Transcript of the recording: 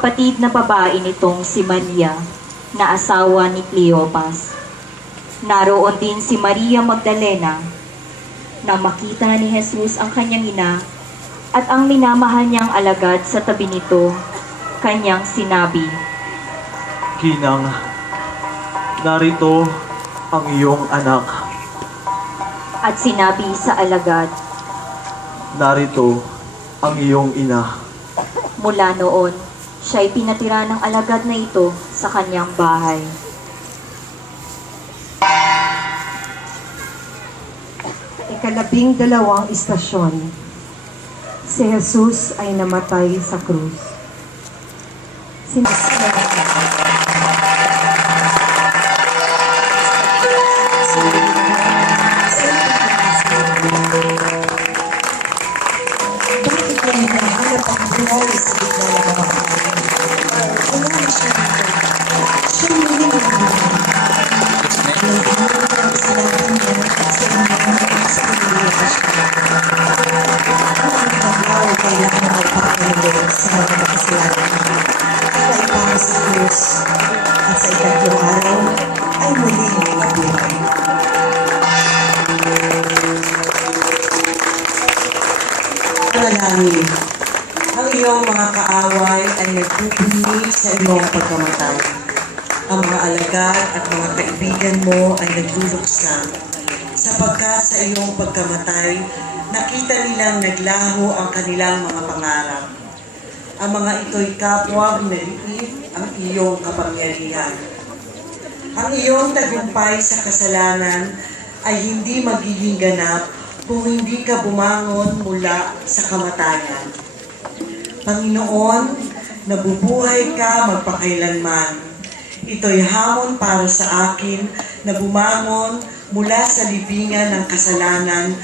Kapatid na babae nitong si Maria na asawa ni Cleopas. Naroon din si Maria Magdalena na makita ni Jesus ang kanyang ina at ang minamahal niyang alagad sa tabi nito, kanyang sinabi, Ginang, narito ang iyong anak. at sinabi sa alagad. Narito ang iyong ina. Mula noon, siya'y pinatira ng alagad na ito sa kanyang bahay. Ikalabing-dalawang istasyon. Si Jesus ay namatay sa krus. Bakit ka hinahanap ang buhay sa gitna ng mga pagkain? Wala na siya dito. Siya muli ng buhay. Nagdamag ang kasalanan niya sa inyong sa kanila siya. Ang trabaho kailangan magpapalagay sa mga kasalanan niya. At ay para sa Diyos. At sa ikatlong araw ay muling nabuhay. Panalangin. Ang iyong mga kaaway ay nagbubunyi sa iyong pagkamatay. Ang mga alagad at mga kaibigan mo ay nagluluksa. Sapagkat sa iyong pagkamatay, nakita nilang naglaho ang kanilang mga pangarap. Ang mga ito'y kapwa minaliit ang iyong kapangyarihan. Ang iyong tagumpay sa kasalanan ay hindi magiging ganap kung hindi ka bumangon mula sa kamatayan. Panginoon, nabubuhay ka magpakailanman. Ito'y hamon para sa akin na bumangon mula sa libingan ng kasalanan